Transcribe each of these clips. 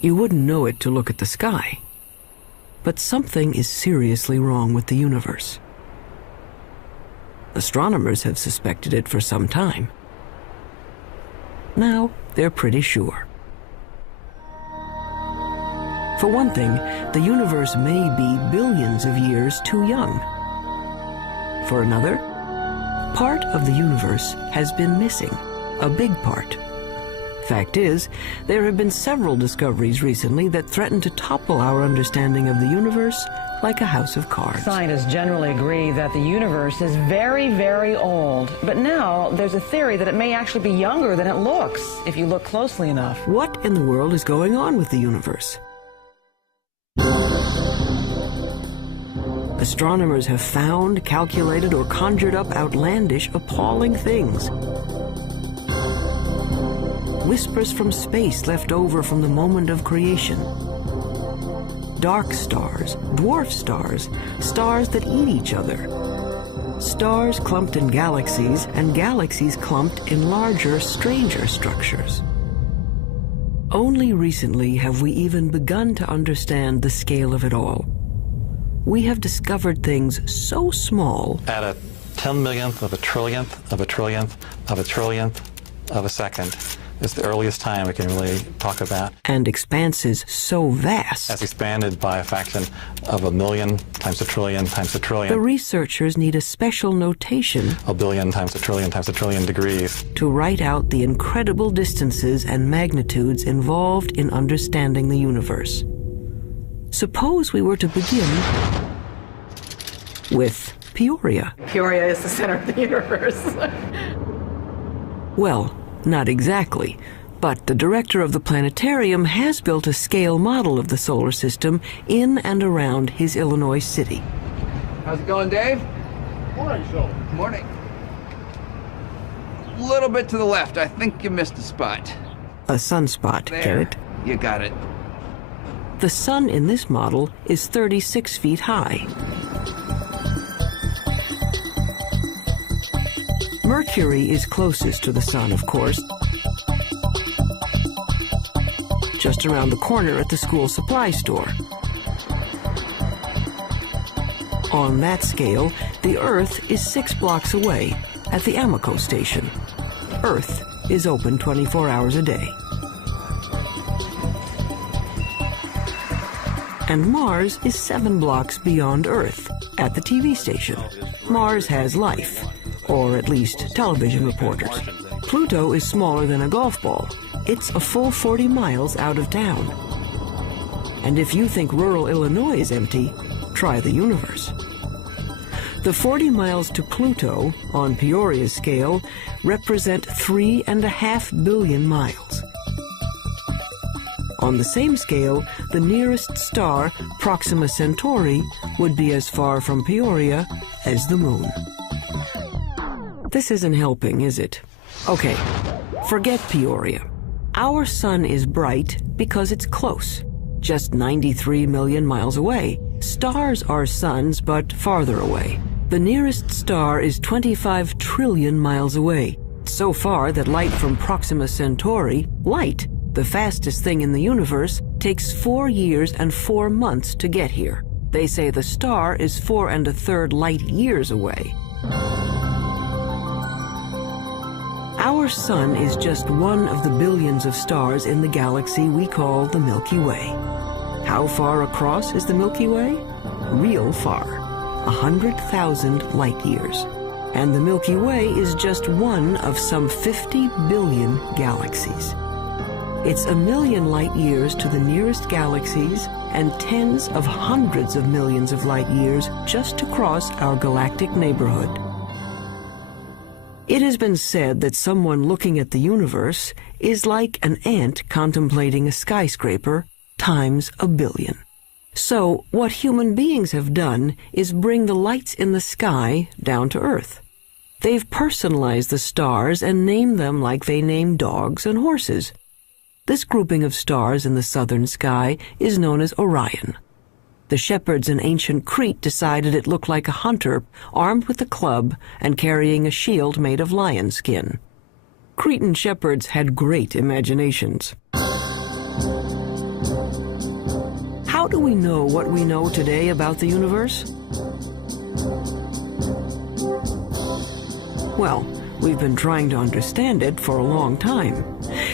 You wouldn't know it to look at the sky. But something is seriously wrong with the universe. Astronomers have suspected it for some time. Now they're pretty sure. For one thing, the universe may be billions of years too young. For another, part of the universe has been missing, a big part. Fact is, there have been several discoveries recently that threaten to topple our understanding of the universe like a house of cards. Scientists generally agree that the universe is very, very old. But now there's a theory that it may actually be younger than it looks if you look closely enough. What in the world is going on with the universe? Astronomers have found, calculated, or conjured up outlandish, appalling things. Whispers from space left over from the moment of creation. Dark stars, dwarf stars, stars that eat each other. Stars clumped in galaxies, and galaxies clumped in larger, stranger structures. Only recently have we even begun to understand the scale of it all. We have discovered things so small. At a 10 millionth of a trillionth of a trillionth of a trillionth of a second is the earliest time we can really talk about. And expanses so vast. As expanded by a fraction of a million times a trillion times a trillion. The researchers need a special notation. A billion times a trillion degrees. To write out the incredible distances and magnitudes involved in understanding the universe. Suppose we were to begin with Peoria. Peoria is the center of the universe. Well, not exactly, but the director of the planetarium has built a scale model of the solar system in and around his Illinois city. How's it going, Dave? Morning, Joe. Morning. A little bit to the left. I think you missed a spot. A sunspot, There. get it? You got it. The sun in this model is 36 feet high. Mercury is closest to the sun, of course, just around the corner at the school supply store. On that scale, the Earth is 6 blocks away at the Amoco station. Earth is open 24 hours a day. And Mars is 7 blocks beyond Earth at the TV station. Mars has life, or at least television reporters. Pluto is smaller than a golf ball. It's a full 40 miles out of town. And if you think rural Illinois is empty, try the universe. The 40 miles to Pluto, on Peoria's scale, represent 3.5 billion miles. On the same scale, the nearest star, Proxima Centauri, would be as far from Peoria as the moon. This isn't helping, is it? Okay, forget Peoria. Our sun is bright because it's close, just 93 million miles away. Stars are suns, but farther away. The nearest star is 25 trillion miles away, so far that light from Proxima Centauri, light, the fastest thing in the universe, takes 4 years and 4 months to get here. They say the star is 4 1/3 light years away. Our sun is just one of the billions of stars in the galaxy we call the Milky Way. How far across is the Milky Way? Real far, 100,000 light years. And the Milky Way is just one of some 50 billion galaxies. It's 1 million light years to the nearest galaxies and tens of hundreds of millions of light years just to cross our galactic neighborhood. It has been said that someone looking at the universe is like an ant contemplating a skyscraper times 1 billion. So what human beings have done is bring the lights in the sky down to Earth. They've personalized the stars and named them like they name dogs and horses. This grouping of stars in the southern sky is known as Orion. The shepherds in ancient Crete decided it looked like a hunter armed with a club and carrying a shield made of lion skin. Cretan shepherds had great imaginations. do we know what we know today about the universe? Well, we've been trying to understand it for a long time.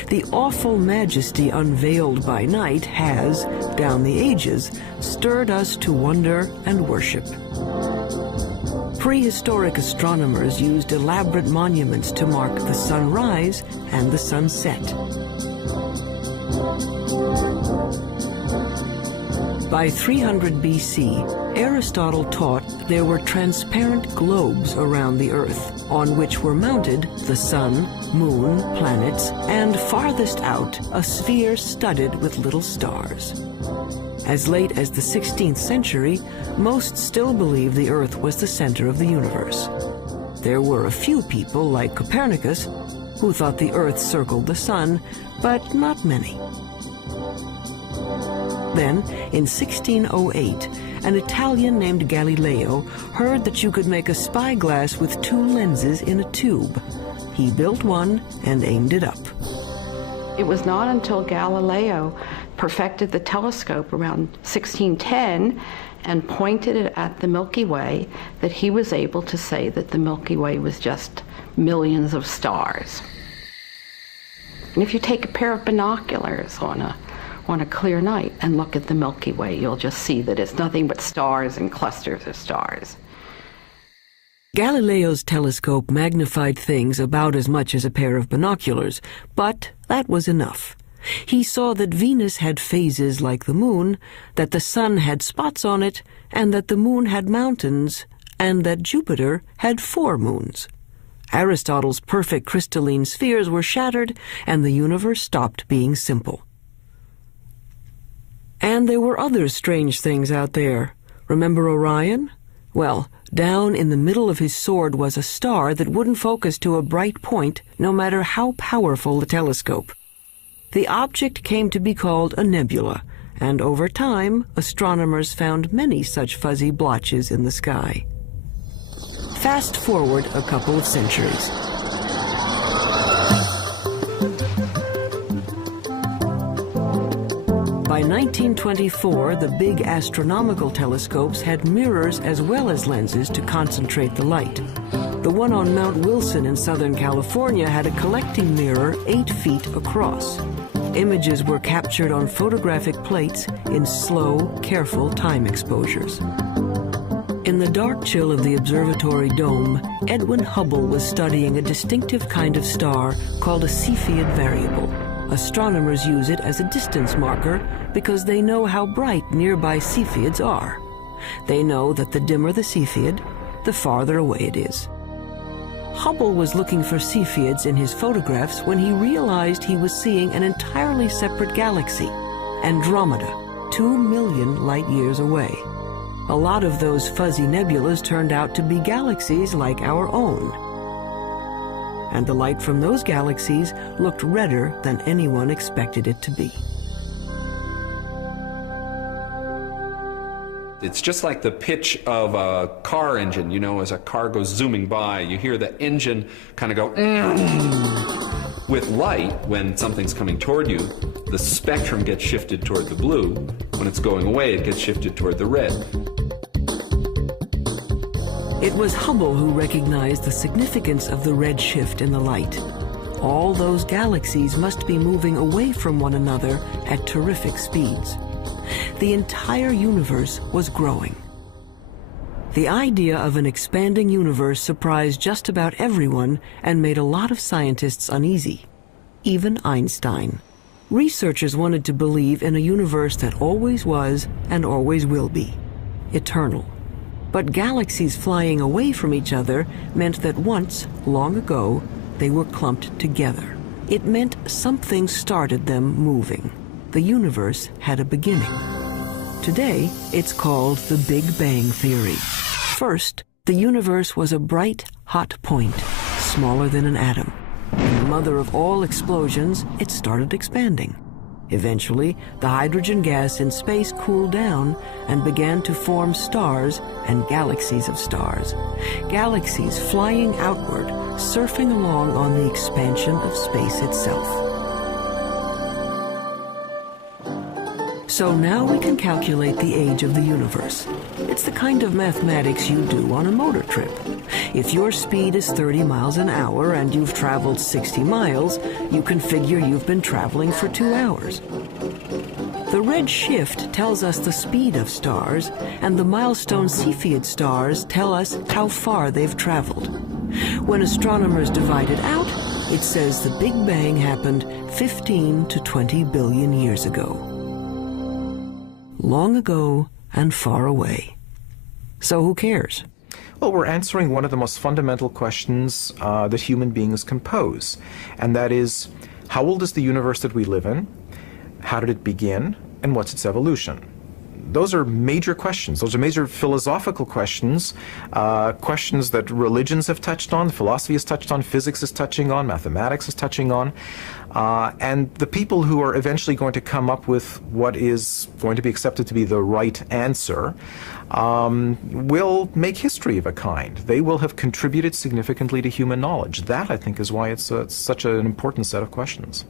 The awful majesty unveiled by night has, down the ages, stirred us to wonder and worship. Prehistoric astronomers used elaborate monuments to mark the sunrise and the sunset. By 300 BC, Aristotle taught there were transparent globes around the Earth, on which were mounted the sun, moon, planets, and farthest out, a sphere studded with little stars. As late as the 16th century, most still believed the Earth was the center of the universe. There were a few people, like Copernicus, who thought the Earth circled the sun, but not many. Then, in 1608, an Italian named Galileo heard that you could make a spyglass with two lenses in a tube. He built one and aimed it up. It was not until Galileo perfected the telescope around 1610 and pointed it at the Milky Way that he was able to say that the Milky Way was just millions of stars. And if you take a pair of binoculars on a clear night and look at the Milky Way, you'll just see that it's nothing but stars and clusters of stars. Galileo's telescope magnified things about as much as a pair of binoculars, but that was enough. He saw that Venus had phases like the moon, that the sun had spots on it, and that the moon had mountains, and that Jupiter had 4 moons. Aristotle's perfect crystalline spheres were shattered, and the universe stopped being simple. And there were other strange things out there. Remember Orion? Well, down in the middle of his sword was a star that wouldn't focus to a bright point, no matter how powerful the telescope. The object came to be called a nebula, and over time, astronomers found many such fuzzy blotches in the sky. Fast forward a couple of centuries. By 1924, the big astronomical telescopes had mirrors as well as lenses to concentrate the light. The one on Mount Wilson in Southern California had a collecting mirror 8 feet across. Images were captured on photographic plates in slow, careful time exposures. In the dark chill of the observatory dome, Edwin Hubble was studying a distinctive kind of star called a Cepheid variable. Astronomers use it as a distance marker because they know how bright nearby Cepheids are. They know that the dimmer the Cepheid, the farther away it is. Hubble was looking for Cepheids in his photographs when he realized he was seeing an entirely separate galaxy, Andromeda, 2 million light-years away. A lot of those fuzzy nebulas turned out to be galaxies like our own. And the light from those galaxies looked redder than anyone expected it to be. It's just like the pitch of a car engine. You know, as a car goes zooming by, you hear the engine kind of go. With light, when something's coming toward you, the spectrum gets shifted toward the blue. When it's going away, it gets shifted toward the red. It was Hubble who recognized the significance of the red shift in the light. All those galaxies must be moving away from one another at terrific speeds. The entire universe was growing. The idea of an expanding universe surprised just about everyone and made a lot of scientists uneasy, even Einstein. Researchers wanted to believe in a universe that always was and always will be, eternal. But galaxies flying away from each other meant that once, long ago, they were clumped together. It meant something started them moving. The universe had a beginning. Today, it's called the Big Bang Theory. First, the universe was a bright, hot point, smaller than an atom. And the mother of all explosions, it started expanding. Eventually, the hydrogen gas in space cooled down and began to form stars and galaxies of stars. Galaxies flying outward, surfing along on the expansion of space itself. So now we can calculate the age of the universe. It's the kind of mathematics you do on a motor trip. If your speed is 30 miles an hour and you've traveled 60 miles, you can figure you've been traveling for 2 hours. The red shift tells us the speed of stars, and the milestone Cepheid stars tell us how far they've traveled. When astronomers divide it out, it says the Big Bang happened 15 to 20 billion years ago. Long ago and far away. So who cares? Well, we're answering one of the most fundamental questions that human beings can pose, and that is, how old is the universe that we live in? How did it begin? And what's its evolution? Those are major questions. Those are major philosophical questions, questions that religions have touched on, philosophy has touched on, physics is touching on, mathematics is touching on. And the people who are eventually going to come up with what is going to be accepted to be the right answer will make history of a kind. They will have contributed significantly to human knowledge. That, I think, is why it's such an important set of questions.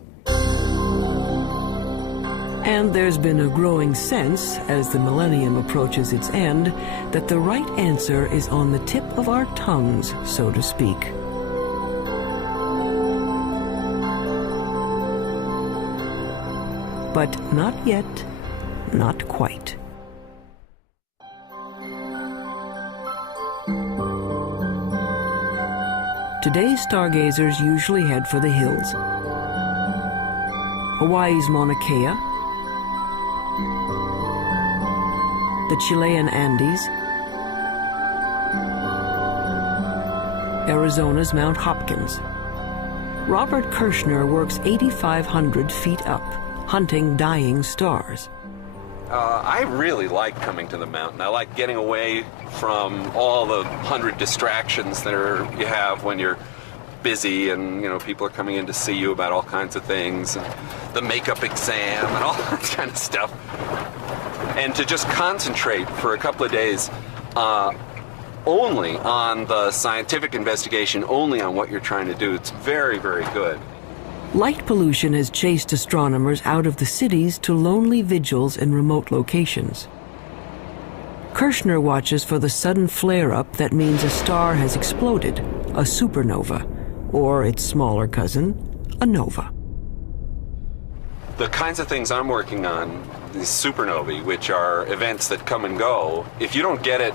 And there's been a growing sense, as the millennium approaches its end, that the right answer is on the tip of our tongues, so to speak. But not yet, not quite. Today's stargazers usually head for the hills. Hawaii's Mauna Kea, the Chilean Andes, Arizona's Mount Hopkins. Robert Kirshner works 8,500 feet up, hunting dying stars. I really like coming to the mountain. I like getting away from all the 100 distractions that you have when you're busy, and people are coming in to see you about all kinds of things, and the makeup exam and all that kind of stuff. And to just concentrate for a couple of days only on the scientific investigation, only on what you're trying to do, it's very, very good. Light pollution has chased astronomers out of the cities to lonely vigils in remote locations. Kirshner watches for the sudden flare-up that means a star has exploded, a supernova, or its smaller cousin, a nova. The kinds of things I'm working on, these supernovae, which are events that come and go, if you don't get it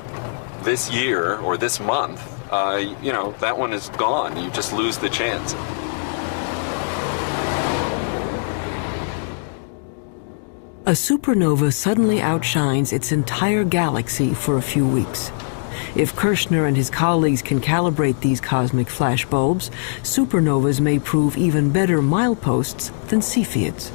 this year or this month, that one is gone. You just lose the chance. A supernova suddenly outshines its entire galaxy for a few weeks. If Kirshner and his colleagues can calibrate these cosmic flashbulbs, supernovas may prove even better mileposts than Cepheids.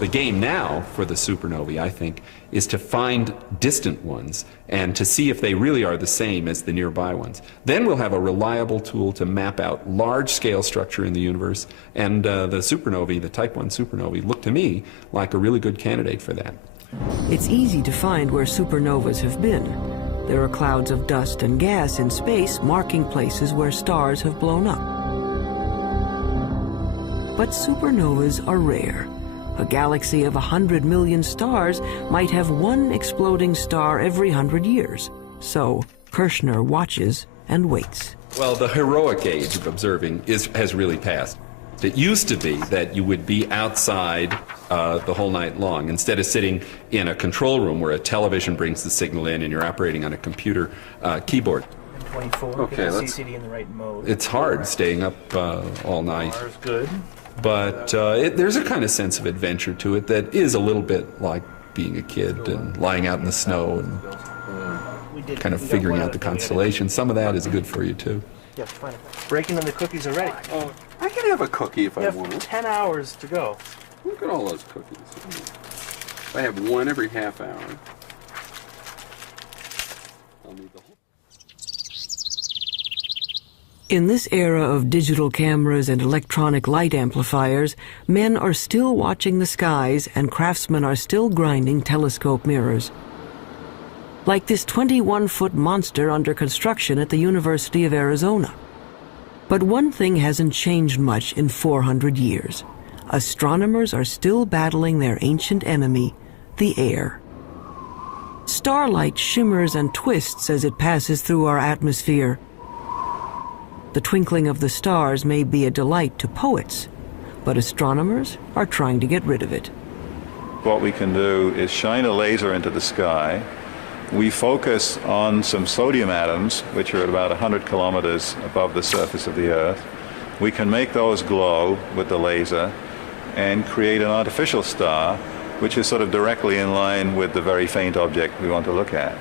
The game now for the supernovae, I think, is to find distant ones and to see if they really are the same as the nearby ones. Then we'll have a reliable tool to map out large-scale structure in the universe, and the supernovae, the Type 1 supernovae, look to me like a really good candidate for that. It's easy to find where supernovas have been. There are clouds of dust and gas in space marking places where stars have blown up. But supernovas are rare. A galaxy of 100 million stars might have one exploding star every 100 years. So Kirshner watches and waits. Well, the heroic age of observing has really passed. It used to be that you would be outside the whole night long, instead of sitting in a control room where a television brings the signal in and you're operating on a computer keyboard. 24. Okay, get the CCD in the right mode. It's hard staying up all night. Ours good. But there's a kind of sense of adventure to it that is a little bit like being a kid and lying out in the snow and kind of figuring out the constellations. Some of that is good for you, too. Yeah, fine. Breaking in the cookies already. Oh, I can have a cookie if You I have want. 10 hours to go. Look at all those cookies. I have one every half hour. I'll need the whole. In this era of digital cameras and electronic light amplifiers, men are still watching the skies and craftsmen are still grinding telescope mirrors. Like this 21-foot monster under construction at the University of Arizona. But one thing hasn't changed much in 400 years. astronomers are still battling their ancient enemy, the air. Starlight shimmers and twists as it passes through our atmosphere. The twinkling of the stars may be a delight to poets, but astronomers are trying to get rid of it. What we can do is shine a laser into the sky. We focus on some sodium atoms, which are at about 100 kilometers above the surface of the Earth. We can make those glow with the laser and create an artificial star, which is sort of directly in line with the very faint object we want to look at.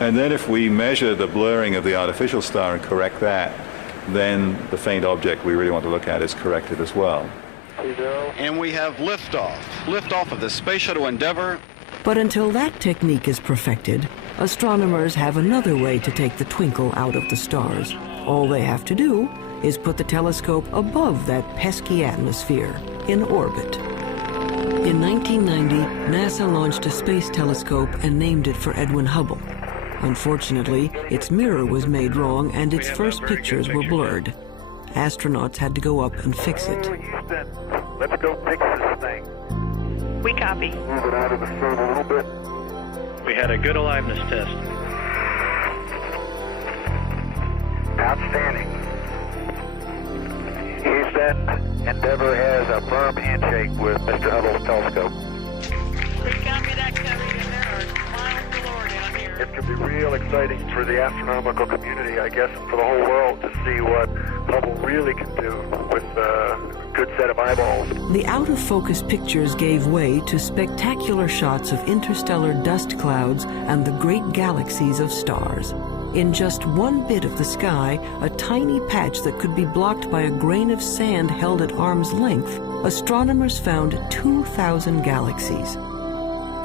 And then if we measure the blurring of the artificial star and correct that, then the faint object we really want to look at is corrected as well. And we have liftoff of the Space Shuttle Endeavour. But until that technique is perfected, astronomers have another way to take the twinkle out of the stars. All they have to do is put the telescope above that pesky atmosphere, in orbit. In 1990, NASA launched a space telescope and named it for Edwin Hubble. Unfortunately, its mirror was made wrong and its first pictures were blurred. Astronauts had to go up and fix it. Houston, let's go fix this thing. We copy. Move it out of the sun a little bit. We had a good aliveness test. Outstanding. Houston, Endeavour has a firm handshake with Mr. Hubble's telescope. We copy that, Kevin, and there are miles galore down here. It could be real exciting for the astronomical community, I guess, and for the whole world to see what Hubble really can do with a good set of eyeballs. The out-of-focus pictures gave way to spectacular shots of interstellar dust clouds and the great galaxies of stars. In just one bit of the sky, a tiny patch that could be blocked by a grain of sand held at arm's length, astronomers found 2,000 galaxies.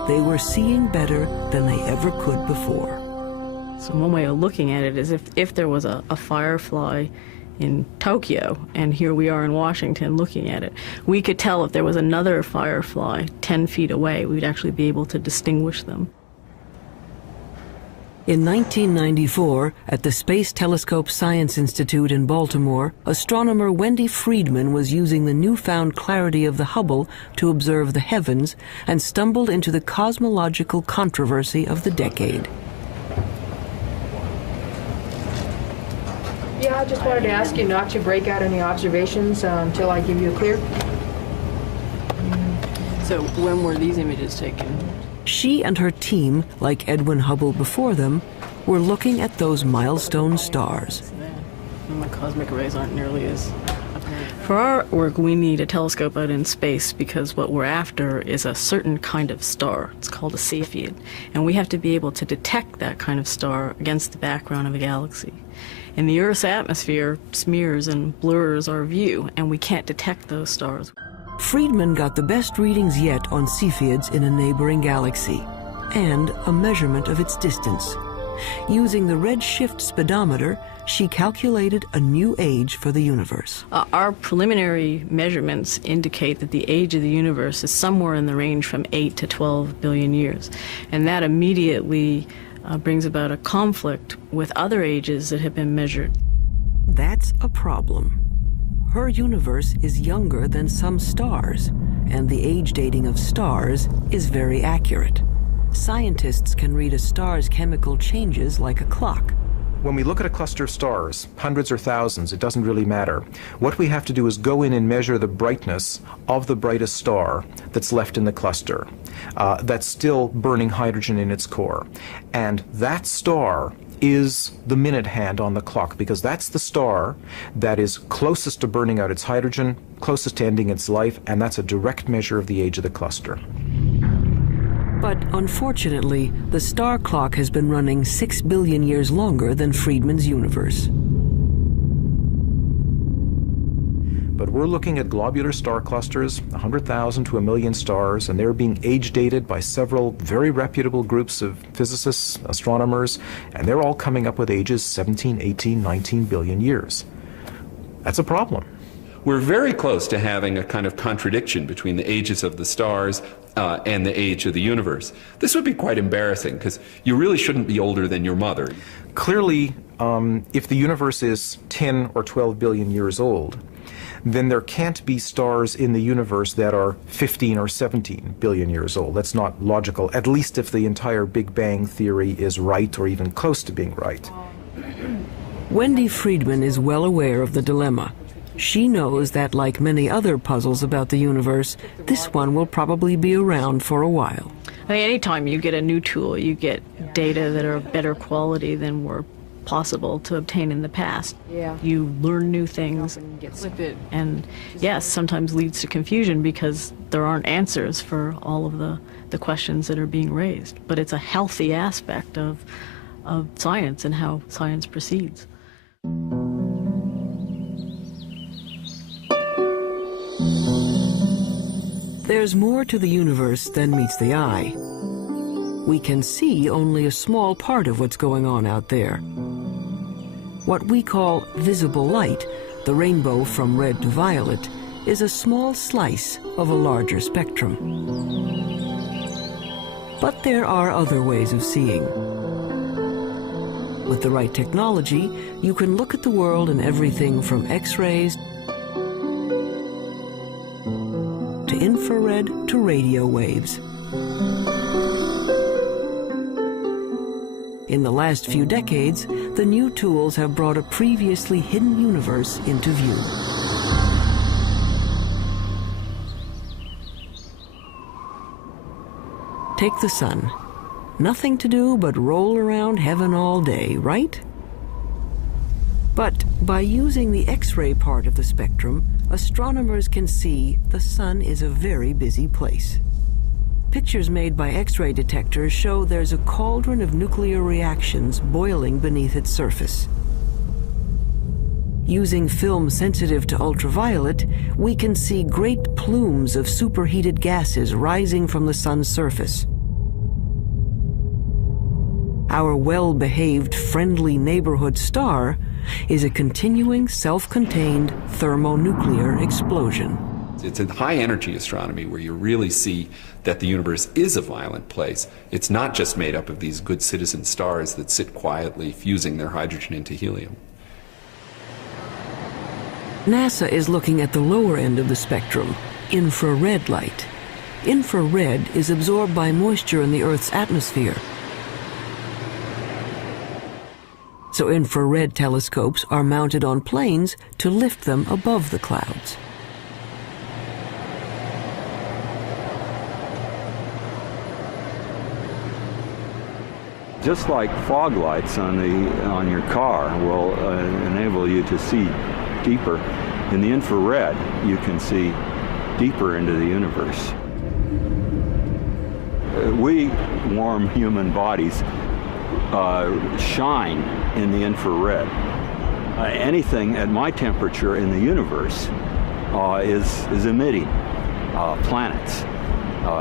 They were seeing better than they ever could before. So one way of looking at it is if there was a firefly in Tokyo, and here we are in Washington looking at it, we could tell if there was another firefly 10 feet away. We'd actually be able to distinguish them. In 1994, at the Space Telescope Science Institute in Baltimore, astronomer Wendy Friedman was using the newfound clarity of the Hubble to observe the heavens and stumbled into the cosmological controversy of the decade. Yeah, I just wanted to ask you not to break out any observations until I give you a clear. So when were these images taken? She and her team, like Edwin Hubble before them, were looking at those milestone stars. And the cosmic rays aren't nearly as apparent. For our work, we need a telescope out in space because what we're after is a certain kind of star. It's called a Cepheid. And we have to be able to detect that kind of star against the background of a galaxy. And the Earth's atmosphere smears and blurs our view, and we can't detect those stars. Friedman got the best readings yet on Cepheids in a neighboring galaxy, and a measurement of its distance. Using the redshift speedometer, she calculated a new age for the universe. Our preliminary measurements indicate that the age of the universe is somewhere in the range from 8 to 12 billion years. And that immediately brings about a conflict with other ages that have been measured. That's a problem. Her universe is younger than some stars, and the age dating of stars is very accurate. Scientists can read a star's chemical changes like a clock. When we look at a cluster of stars, hundreds or thousands, it doesn't really matter. What we have to do is go in and measure the brightness of the brightest star that's left in the cluster, that's still burning hydrogen in its core. And that star is the minute hand on the clock, because that's the star that is closest to burning out its hydrogen, closest to ending its life, and that's a direct measure of the age of the cluster. But unfortunately, the star clock has been running 6 billion years longer than Friedman's universe. But we're looking at globular star clusters, 100,000 to 1 million stars, and they're being age dated by several very reputable groups of physicists, astronomers, and they're all coming up with ages 17, 18, 19 billion years. That's a problem. We're very close to having a kind of contradiction between the ages of the stars and the age of the universe. This would be quite embarrassing, because you really shouldn't be older than your mother. Clearly, if the universe is 10 or 12 billion years old, then there can't be stars in the universe that are 15 or 17 billion years old. That's not logical, at least if the entire Big Bang theory is right or even close to being right. Wendy Friedman is well aware of the dilemma. She knows that, like many other puzzles about the universe, this one will probably be around for a while. I mean, anytime you get a new tool, you get data that are of better quality than were possible to obtain in the past. Yeah. You learn new things, and yes, sometimes leads to confusion because there aren't answers for all of the questions that are being raised. But it's a healthy aspect of science and how science proceeds. There's more to the universe than meets the eye. We can see only a small part of what's going on out there. What we call visible light, the rainbow from red to violet, is a small slice of a larger spectrum. But there are other ways of seeing. With the right technology, you can look at the world in everything from X-rays to infrared to radio waves. In the last few decades, the new tools have brought a previously hidden universe into view. Take the sun. Nothing to do but roll around heaven all day, right? But by using the X-ray part of the spectrum, astronomers can see the sun is a very busy place. Pictures made by X-ray detectors show there's a cauldron of nuclear reactions boiling beneath its surface. Using film sensitive to ultraviolet, we can see great plumes of superheated gases rising from the sun's surface. Our well-behaved, friendly neighborhood star is a continuing, self-contained thermonuclear explosion. It's in high-energy astronomy where you really see that the universe is a violent place. It's not just made up of these good citizen stars that sit quietly fusing their hydrogen into helium. NASA is looking at the lower end of the spectrum, infrared light. Infrared is absorbed by moisture in the Earth's atmosphere. So infrared telescopes are mounted on planes to lift them above the clouds. Just like fog lights on your car will enable you to see deeper, in the infrared you can see deeper into the universe. We warm human bodies shine in the infrared. Anything at my temperature in the universe is emitting planets,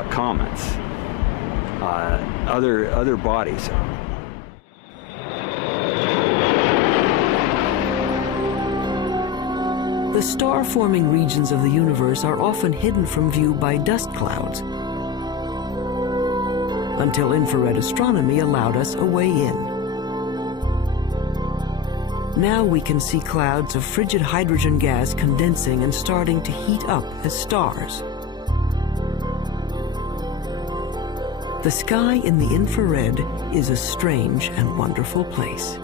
comets, other bodies. The star-forming regions of the universe are often hidden from view by dust clouds, until infrared astronomy allowed us a way in. Now we can see clouds of frigid hydrogen gas condensing and starting to heat up as stars. The sky in the infrared is a strange and wonderful place.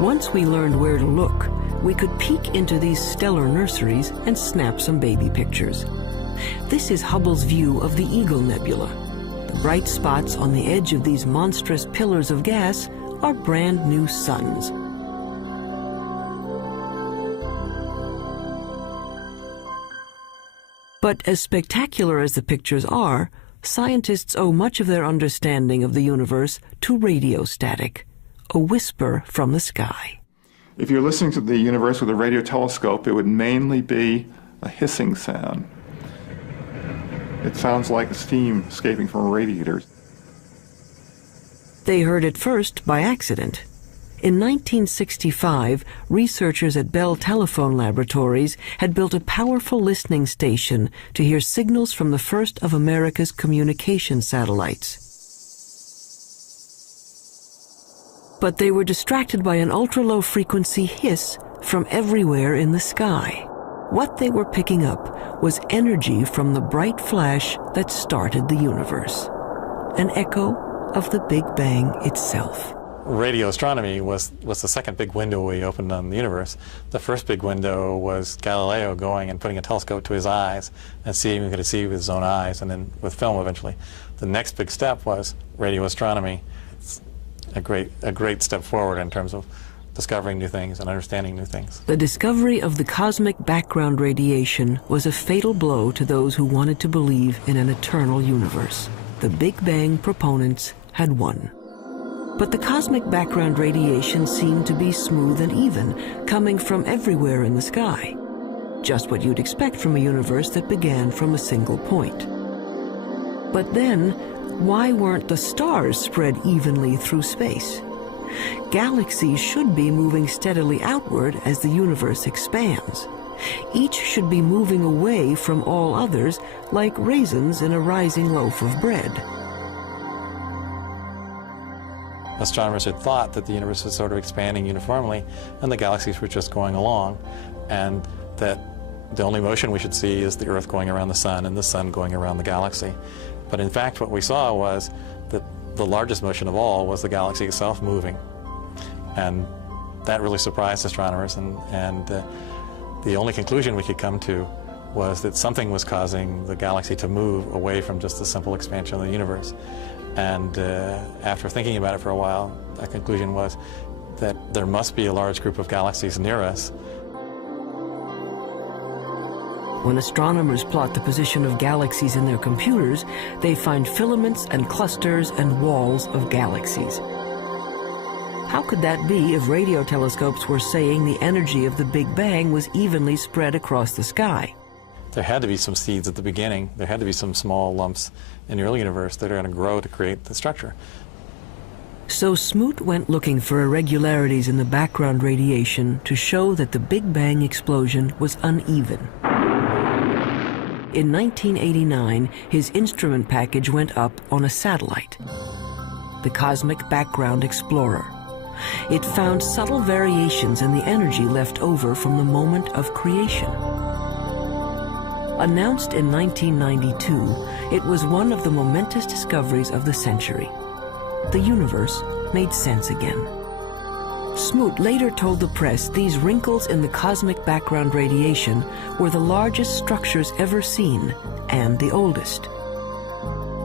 Once we learned where to look, we could peek into these stellar nurseries and snap some baby pictures. This is Hubble's view of the Eagle Nebula. The bright spots on the edge of these monstrous pillars of gas are brand new suns. But as spectacular as the pictures are, scientists owe much of their understanding of the universe to radio static, a whisper from the sky. If you're listening to the universe with a radio telescope, it would mainly be a hissing sound. It sounds like steam escaping from a radiator. They heard it first by accident. In 1965, researchers at Bell Telephone Laboratories had built a powerful listening station to hear signals from the first of America's communication satellites. But they were distracted by an ultra-low frequency hiss from everywhere in the sky. What they were picking up was energy from the bright flash that started the universe, an echo of the Big Bang itself. Radio astronomy was the second big window we opened on the universe. The first big window was Galileo going and putting a telescope to his eyes and seeing what he could see with his own eyes, and then with film eventually. The next big step was radio astronomy. It's a great step forward in terms of discovering new things and understanding new things. The discovery of the cosmic background radiation was a fatal blow to those who wanted to believe in an eternal universe. The Big Bang proponents had won. But the cosmic background radiation seemed to be smooth and even, coming from everywhere in the sky. Just what you'd expect from a universe that began from a single point. But then, why weren't the stars spread evenly through space? Galaxies should be moving steadily outward as the universe expands. Each should be moving away from all others like raisins in a rising loaf of bread. Astronomers had thought that the universe was sort of expanding uniformly and the galaxies were just going along, and that the only motion we should see is the Earth going around the Sun and the Sun going around the galaxy. But in fact, what we saw was that the largest motion of all was the galaxy itself moving. And that really surprised astronomers, and the only conclusion we could come to was that something was causing the galaxy to move away from just the simple expansion of the universe. And after thinking about it for a while, the conclusion was that there must be a large group of galaxies near us. When astronomers plot the position of galaxies in their computers, they find filaments and clusters and walls of galaxies. How could that be if radio telescopes were saying the energy of the Big Bang was evenly spread across the sky? There had to be some seeds at the beginning. There had to be some small lumps in the early universe that are going to grow to create the structure. So Smoot went looking for irregularities in the background radiation to show that the Big Bang explosion was uneven. In 1989, his instrument package went up on a satellite, the Cosmic Background Explorer. It found subtle variations in the energy left over from the moment of creation. Announced in 1992, it was one of the momentous discoveries of the century. The universe made sense again. Smoot later told the press these wrinkles in the cosmic background radiation were the largest structures ever seen and the oldest.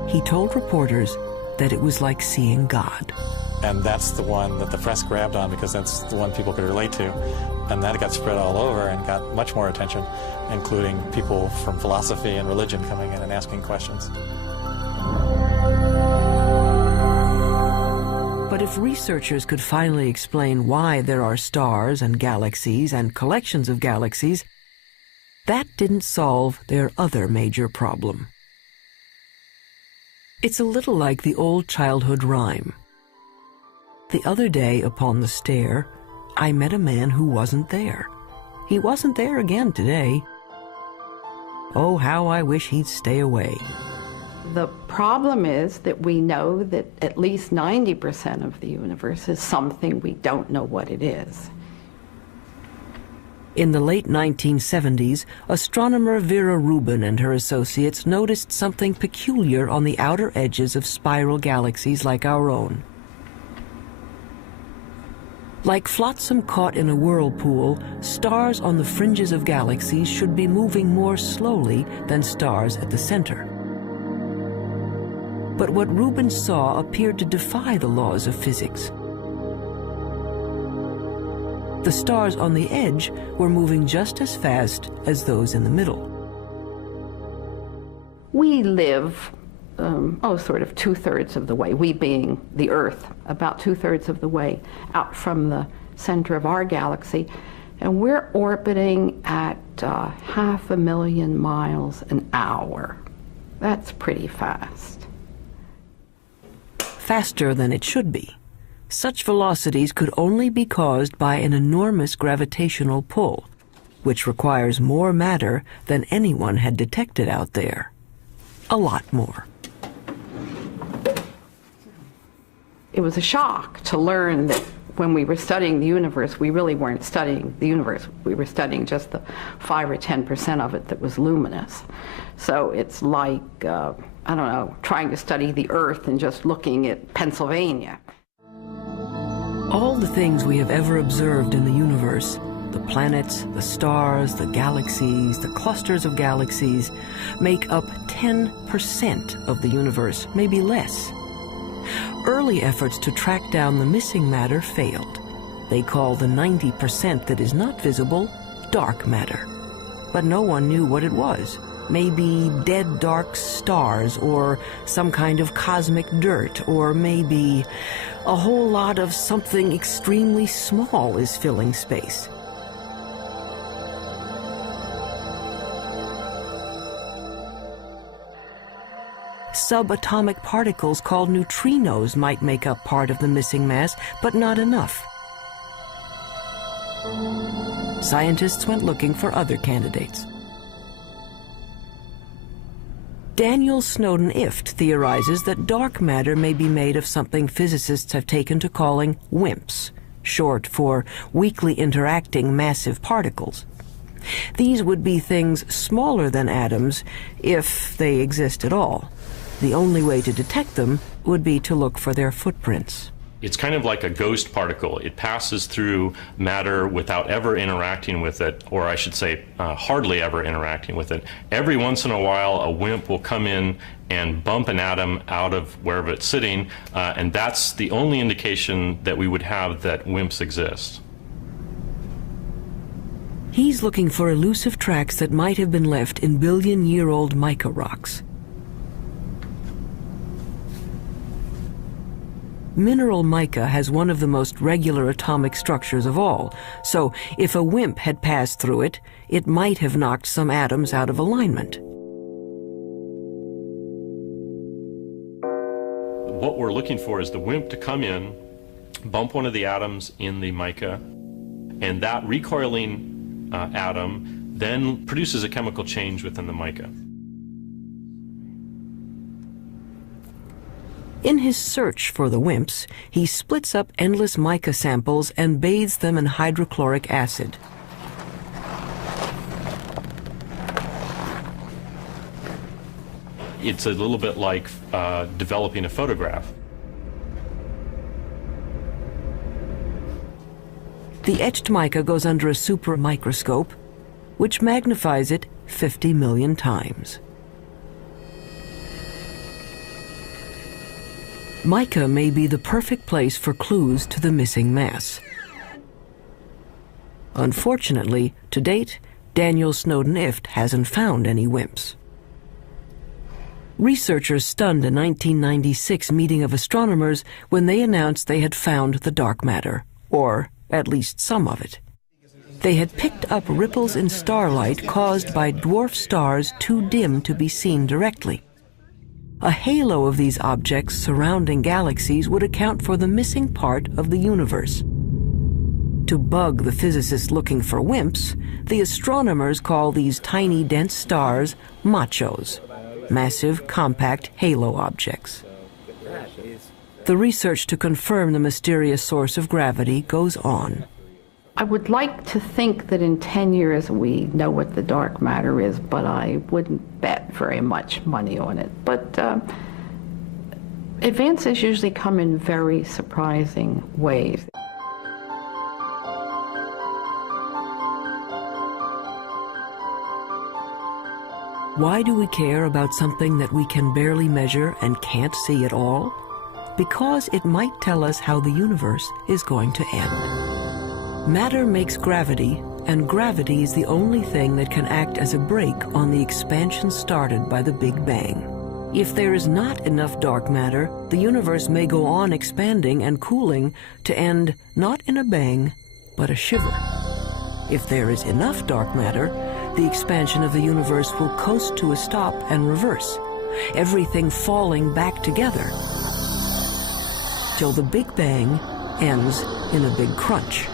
He told reporters that it was like seeing God. And that's the one that the press grabbed on because that's the one people could relate to. And that got spread all over and got much more attention, including people from philosophy and religion coming in and asking questions. But if researchers could finally explain why there are stars and galaxies and collections of galaxies, that didn't solve their other major problem. It's a little like the old childhood rhyme. The other day upon the stair, I met a man who wasn't there. He wasn't there again today. Oh, how I wish he'd stay away. The problem is that we know that at least 90% of the universe is something we don't know what it is. In the late 1970s, astronomer Vera Rubin and her associates noticed something peculiar on the outer edges of spiral galaxies like our own. Like flotsam caught in a whirlpool, stars on the fringes of galaxies should be moving more slowly than stars at the center. But what Rubin saw appeared to defy the laws of physics. The stars on the edge were moving just as fast as those in the middle. We live, sort of 2/3 of the way, we being the Earth, about 2/3 of the way out from the center of our galaxy, and we're orbiting at 500,000 miles an hour. That's pretty fast. Faster than it should be. Such velocities could only be caused by an enormous gravitational pull, which requires more matter than anyone had detected out there. A lot more. It was a shock to learn that when we were studying the universe, we really weren't studying the universe. We were studying just the 5 or 10% of it that was luminous. So it's like, I don't know, trying to study the Earth and just looking at Pennsylvania. All the things we have ever observed in the universe, the planets, the stars, the galaxies, the clusters of galaxies, make up 10% of the universe, maybe less. Early efforts to track down the missing matter failed. They call the 90% that is not visible dark matter. But no one knew what it was. Maybe dead dark stars, or some kind of cosmic dirt, or maybe a whole lot of something extremely small is filling space. Subatomic particles called neutrinos might make up part of the missing mass, but not enough. Scientists went looking for other candidates. Daniel Snowden Ift theorizes that dark matter may be made of something physicists have taken to calling WIMPs, short for weakly interacting massive particles. These would be things smaller than atoms, if they exist at all. The only way to detect them would be to look for their footprints. It's kind of like a ghost particle. It passes through matter without ever interacting with it, or I should say hardly ever interacting with it. Every once in a while, a WIMP will come in and bump an atom out of wherever it's sitting, and that's the only indication that we would have that WIMPs exist. He's looking for elusive tracks that might have been left in billion-year-old mica rocks. Mineral mica has one of the most regular atomic structures of all, so if a WIMP had passed through it, it might have knocked some atoms out of alignment. What we're looking for is the WIMP to come in, bump one of the atoms in the mica, and that recoiling atom then produces a chemical change within the mica. In his search for the WIMPs, he splits up endless mica samples and bathes them in hydrochloric acid. It's a little bit like developing a photograph. The etched mica goes under a super microscope, which magnifies it 50 million times. Mica may be the perfect place for clues to the missing mass. Unfortunately, to date, Daniel Snowden Ift hasn't found any WIMPs. Researchers stunned a 1996 meeting of astronomers when they announced they had found the dark matter, or at least some of it. They had picked up ripples in starlight caused by dwarf stars too dim to be seen directly. A halo of these objects surrounding galaxies would account for the missing part of the universe. To bug the physicists looking for WIMPs, the astronomers call these tiny dense stars machos, massive compact halo objects. The research to confirm the mysterious source of gravity goes on. I would like to think that in 10 years we know what the dark matter is, but I wouldn't bet very much money on it. But advances usually come in very surprising ways. Why do we care about something that we can barely measure and can't see at all? Because it might tell us how the universe is going to end. Matter makes gravity, and gravity is the only thing that can act as a brake on the expansion started by the Big Bang. If there is not enough dark matter, the universe may go on expanding and cooling to end not in a bang, but a shiver. If there is enough dark matter, the expansion of the universe will coast to a stop and reverse, everything falling back together, till the Big Bang ends in a big crunch.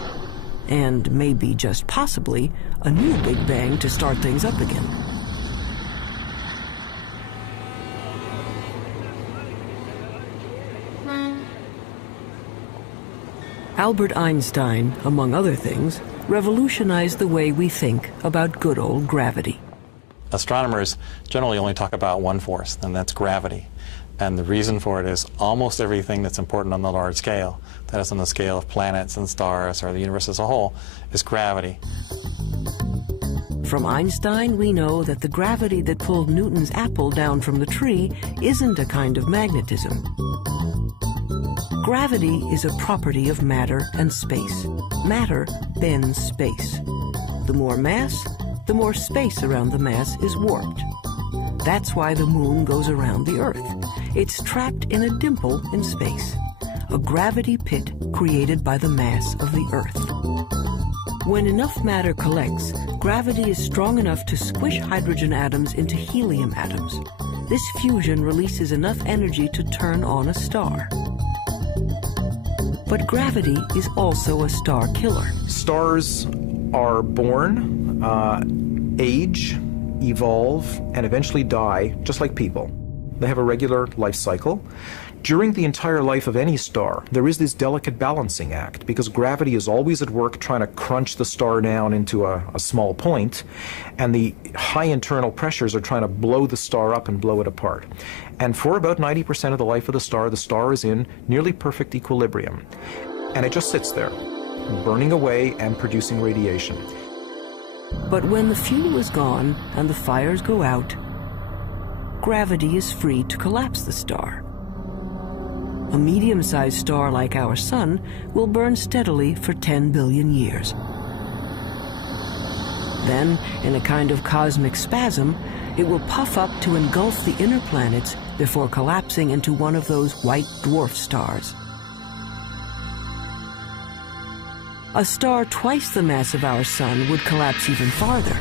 And maybe, just possibly, a new Big Bang to start things up again. Albert Einstein, among other things, revolutionized the way we think about good old gravity. Astronomers generally only talk about one force, and that's gravity. And the reason for it is almost everything that's important on the large scale, that is on the scale of planets and stars or the universe as a whole, is gravity. From Einstein, we know that the gravity that pulled Newton's apple down from the tree isn't a kind of magnetism. Gravity is a property of matter and space. Matter bends space. The more mass, the more space around the mass is warped. That's why the moon goes around the Earth. It's trapped in a dimple in space, a gravity pit created by the mass of the Earth. When enough matter collects, gravity is strong enough to squish hydrogen atoms into helium atoms. This fusion releases enough energy to turn on a star. But gravity is also a star killer. Stars are born, age, evolve, and eventually die, just like people. They have a regular life cycle. During the entire life of any star, there is this delicate balancing act, because gravity is always at work trying to crunch the star down into a small point, and the high internal pressures are trying to blow the star up and blow it apart. And for about 90% of the life of the star is in nearly perfect equilibrium. And it just sits there, burning away and producing radiation. But when the fuel is gone and the fires go out, gravity is free to collapse the star. A medium-sized star like our Sun will burn steadily for 10 billion years. Then, in a kind of cosmic spasm, it will puff up to engulf the inner planets before collapsing into one of those white dwarf stars. A star twice the mass of our Sun would collapse even farther,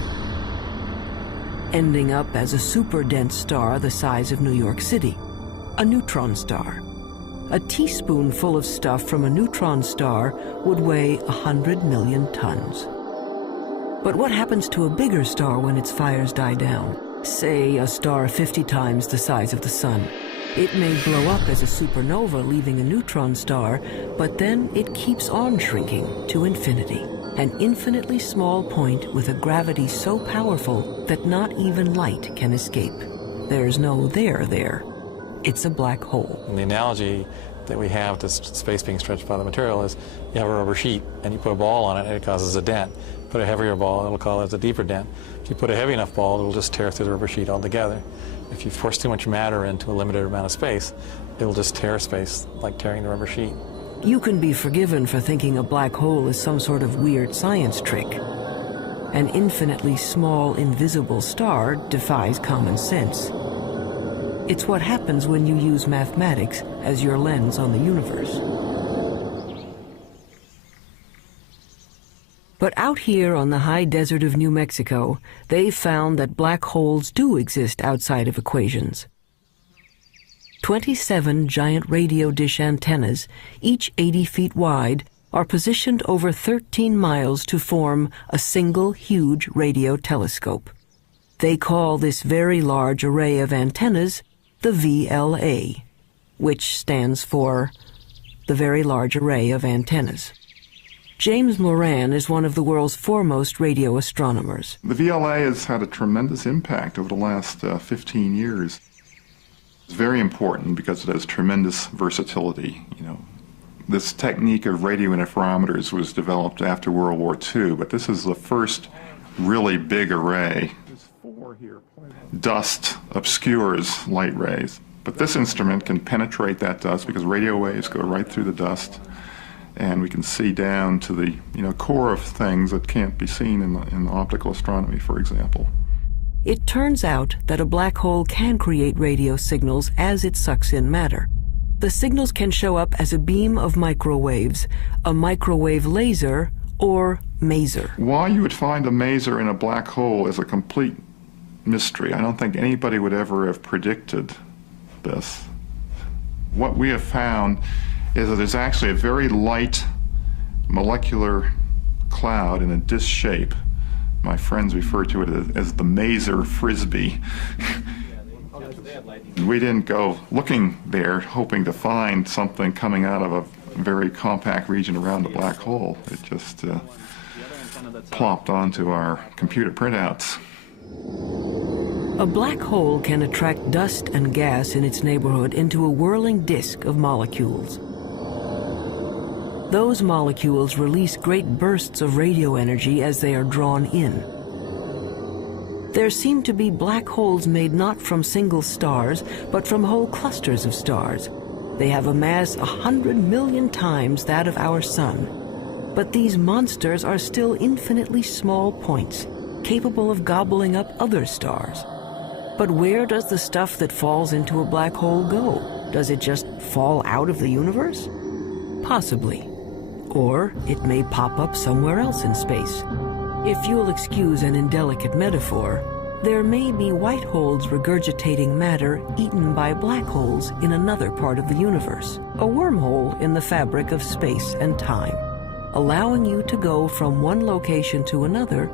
ending up as a super-dense star the size of New York City, a neutron star. A teaspoonful of stuff from a neutron star would weigh 100 million tons. But what happens to a bigger star when its fires die down? Say a star 50 times the size of the Sun. It may blow up as a supernova, leaving a neutron star, but then it keeps on shrinking to infinity. An infinitely small point with a gravity so powerful that not even light can escape. There's no there. It's a black hole. And the analogy that we have to space being stretched by the material is you have a rubber sheet and you put a ball on it and it causes a dent. Put a heavier ball, it'll cause a deeper dent. If you put a heavy enough ball, it'll just tear through the rubber sheet altogether. If you force too much matter into a limited amount of space, it'll just tear space like tearing the rubber sheet. You can be forgiven for thinking a black hole is some sort of weird science trick. An infinitely small, invisible star defies common sense. It's what happens when you use mathematics as your lens on the universe. But out here on the high desert of New Mexico, they've found that black holes do exist outside of equations. 27 giant radio dish antennas, each 80 feet wide, are positioned over 13 miles to form a single huge radio telescope. They call this very large array of antennas the VLA, which stands for the Very Large Array of Antennas. James Moran is one of the world's foremost radio astronomers. The VLA has had a tremendous impact over the last 15 years. It's very important because it has tremendous versatility. This technique of radio interferometers was developed after World War II, but this is the first really big array. Dust obscures light rays, but this instrument can penetrate that dust because radio waves go right through the dust, and we can see down to the core of things that can't be seen in optical astronomy, for example. It turns out that a black hole can create radio signals as it sucks in matter. The signals can show up as a beam of microwaves, a microwave laser, or maser. Why you would find a maser in a black hole is a complete mystery. I don't think anybody would ever have predicted this. What we have found is that there's actually a very light molecular cloud in a disc shape. My friends refer to it as the maser frisbee. We didn't go looking there hoping to find something coming out of very compact region around the black hole. It just plopped onto our computer printouts. A black hole can attract dust and gas in its neighborhood into a whirling disk of molecules. Those molecules release great bursts of radio energy as they are drawn in. There seem to be black holes made not from single stars, but from whole clusters of stars. They have a mass 100 million times that of our sun. But these monsters are still infinitely small points, capable of gobbling up other stars. But where does the stuff that falls into a black hole go? Does it just fall out of the universe? Possibly. Or it may pop up somewhere else in space. If you'll excuse an indelicate metaphor, there may be white holes regurgitating matter eaten by black holes in another part of the universe, a wormhole in the fabric of space and time, allowing you to go from one location to another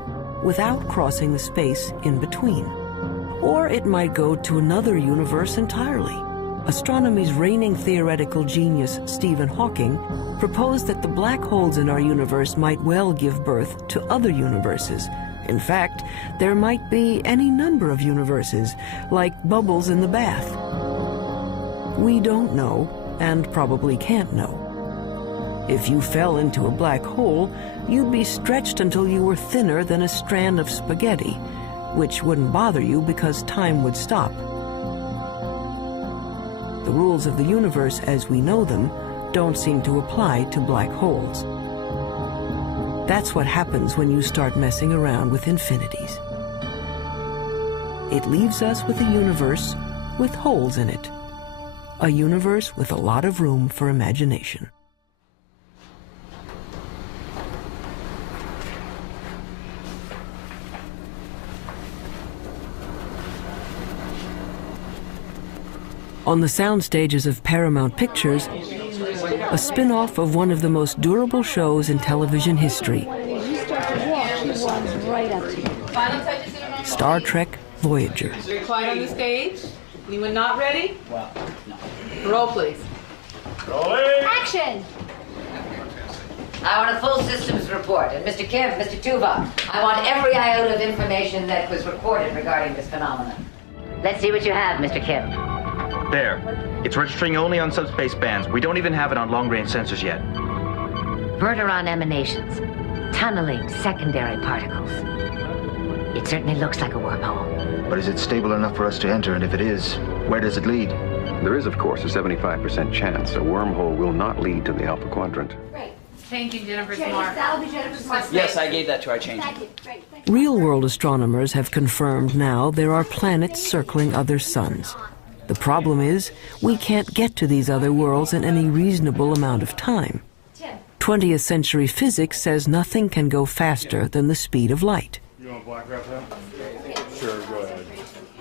without crossing the space in between. Or it might go to another universe entirely. Astronomy's reigning theoretical genius, Stephen Hawking, proposed that the black holes in our universe might well give birth to other universes. In fact, there might be any number of universes, like bubbles in the bath. We don't know, and probably can't know. If you fell into a black hole, you'd be stretched until you were thinner than a strand of spaghetti, which wouldn't bother you because time would stop. The rules of the universe as we know them don't seem to apply to black holes. That's what happens when you start messing around with infinities. It leaves us with a universe with holes in it. A universe with a lot of room for imagination. On the sound stages of Paramount Pictures, a spin-off of one of the most durable shows in television history, Star Trek Voyager. Very quiet on the stage. Anyone not ready? Roll, please. Rolling. Action! I want a full systems report. And Mr. Kim, Mr. Tuvok, I want every iota of information that was recorded regarding this phenomenon. Let's see what you have, Mr. Kim. There. It's registering only on subspace bands. We don't even have it on long-range sensors yet. Verteron emanations. Tunneling secondary particles. It certainly looks like a wormhole. But is it stable enough for us to enter? And if it is, where does it lead? There is, of course, a 75% chance a wormhole will not lead to the Alpha Quadrant. Great. Changing Jennifer's mark. That'll be Jennifer's mark. Yes, I gave that to her. I changed it. Real-world astronomers have confirmed now there are planets circling other suns. The problem is, we can't get to these other worlds in any reasonable amount of time. 20th century physics says nothing can go faster than the speed of light. You want black wrap that? Sure, go ahead.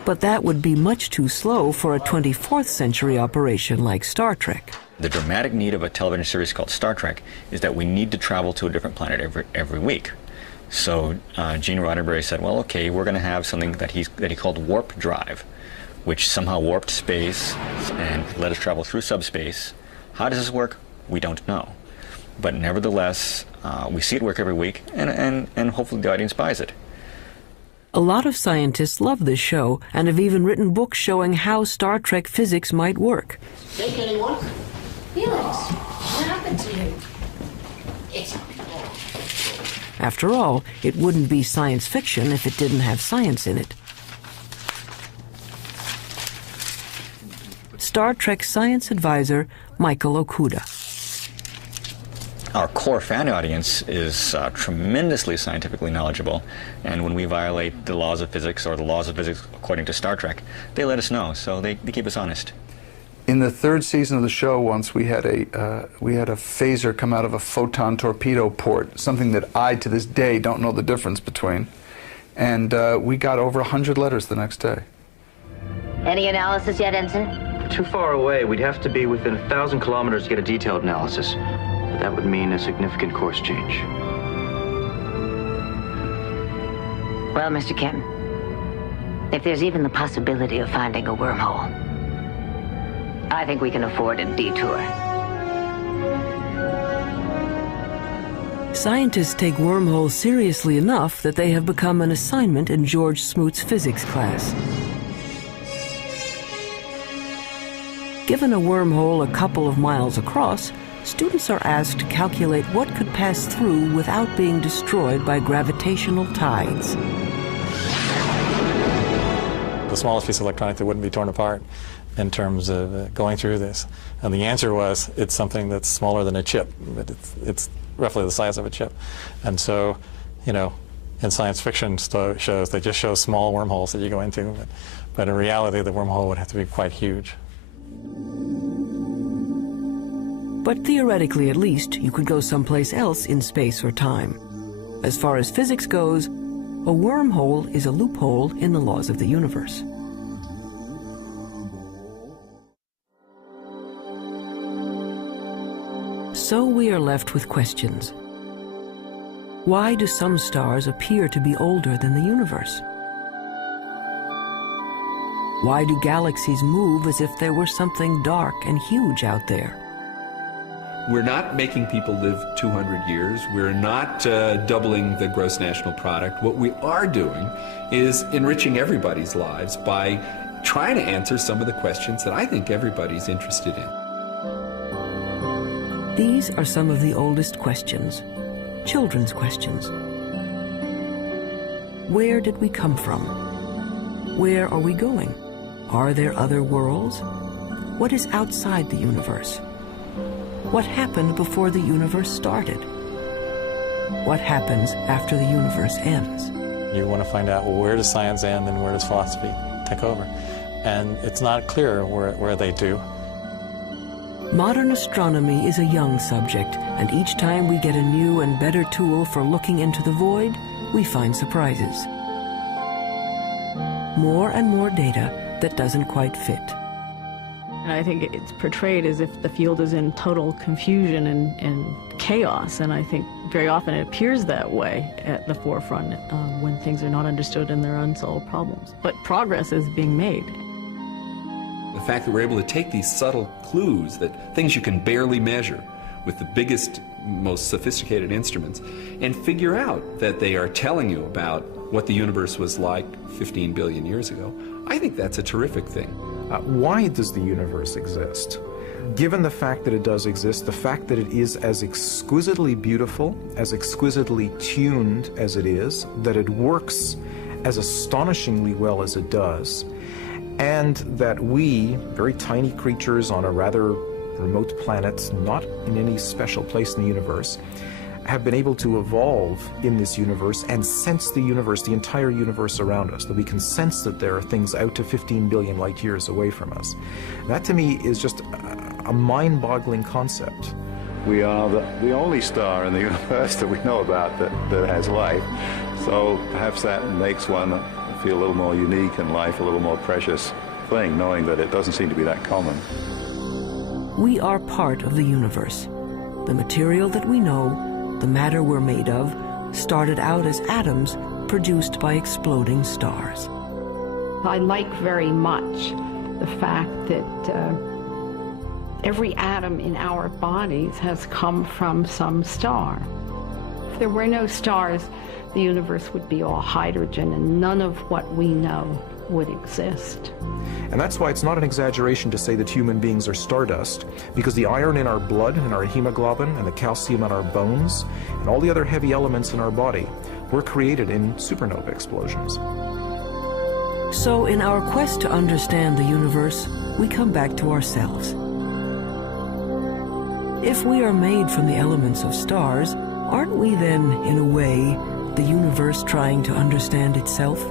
But that would be much too slow for a 24th century operation like Star Trek. The dramatic need of a television series called Star Trek is that we need to travel to a different planet every week. So Gene Roddenberry said, well, okay, we're going to have something that he called warp drive, which somehow warped space and let us travel through subspace. How does this work? We don't know. But nevertheless, we see it work every week, and hopefully the audience buys it. A lot of scientists love this show and have even written books showing how Star Trek physics might work. Take anyone? Felix, what happened to you? It's After all, it wouldn't be science fiction if it didn't have science in it. Star Trek science advisor Michael Okuda. Our core fan audience is tremendously scientifically knowledgeable, and when we violate the laws of physics or the laws of physics according to Star Trek, they let us know, so they keep us honest. In the third season of the show, once we had a phaser come out of a photon torpedo port, something that I, to this day, don't know the difference between. And we got over 100 letters the next day. Any analysis yet, Ensign? Too far away. We'd have to be within 1,000 kilometers to get a detailed analysis. But that would mean a significant course change. Well, Mr. Kim, if there's even the possibility of finding a wormhole, I think we can afford a detour. Scientists take wormholes seriously enough that they have become an assignment in George Smoot's physics class. Given a wormhole a couple of miles across, students are asked to calculate what could pass through without being destroyed by gravitational tides. The smallest piece of electronic that wouldn't be torn apart in terms of going through this. And the answer was, it's something that's smaller than a chip, but it's roughly the size of a chip. And so, you know, in science fiction shows, they just show small wormholes that you go into, but in reality, the wormhole would have to be quite huge. But theoretically, at least, you could go someplace else in space or time. As far as physics goes, a wormhole is a loophole in the laws of the universe. So we are left with questions. Why do some stars appear to be older than the universe? Why do galaxies move as if there were something dark and huge out there? We're not making people live 200 years. We're not doubling the gross national product. What we are doing is enriching everybody's lives by trying to answer some of the questions that I think everybody's interested in. These are some of the oldest questions, children's questions. Where did we come from? Where are we going? Are there other worlds? What is outside the universe? What happened before the universe started? What happens after the universe ends? You want to find out, well, where does science end and where does philosophy take over? And it's not clear where they do. Modern astronomy is a young subject, and each time we get a new and better tool for looking into the void, we find surprises. More and more data that doesn't quite fit. And I think it's portrayed as if the field is in total confusion and chaos, and I think very often it appears that way at the forefront when things are not understood and there are unsolved problems. But progress is being made. The fact that we're able to take these subtle clues, that things you can barely measure with the biggest, most sophisticated instruments, and figure out that they are telling you about what the universe was like 15 billion years ago, I think that's a terrific thing. Why does the universe exist? Given the fact that it does exist, the fact that it is as exquisitely beautiful, as exquisitely tuned as it is, that it works as astonishingly well as it does, and that we, very tiny creatures on a rather remote planet, not in any special place in the universe, have been able to evolve in this universe and sense the universe, the entire universe around us, that we can sense that there are things out to 15 billion light years away from us. That to me is just a mind-boggling concept. We are the only star in the universe that we know about that has life, so perhaps that makes one feel a little more unique and life a little more precious thing, knowing that it doesn't seem to be that common. We are part of the universe. The material that we know, the matter we're made of, started out as atoms produced by exploding stars. I like very much the fact that every atom in our bodies has come from some star. If there were no stars, the universe would be all hydrogen and none of what we know would exist. And that's why it's not an exaggeration to say that human beings are stardust, because the iron in our blood and our hemoglobin and the calcium in our bones and all the other heavy elements in our body were created in supernova explosions. So in our quest to understand the universe, we come back to ourselves. If we are made from the elements of stars, aren't we then, in a way, the universe trying to understand itself?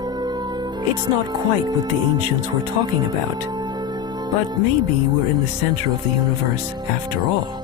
It's not quite what the ancients were talking about, but maybe we're in the center of the universe after all.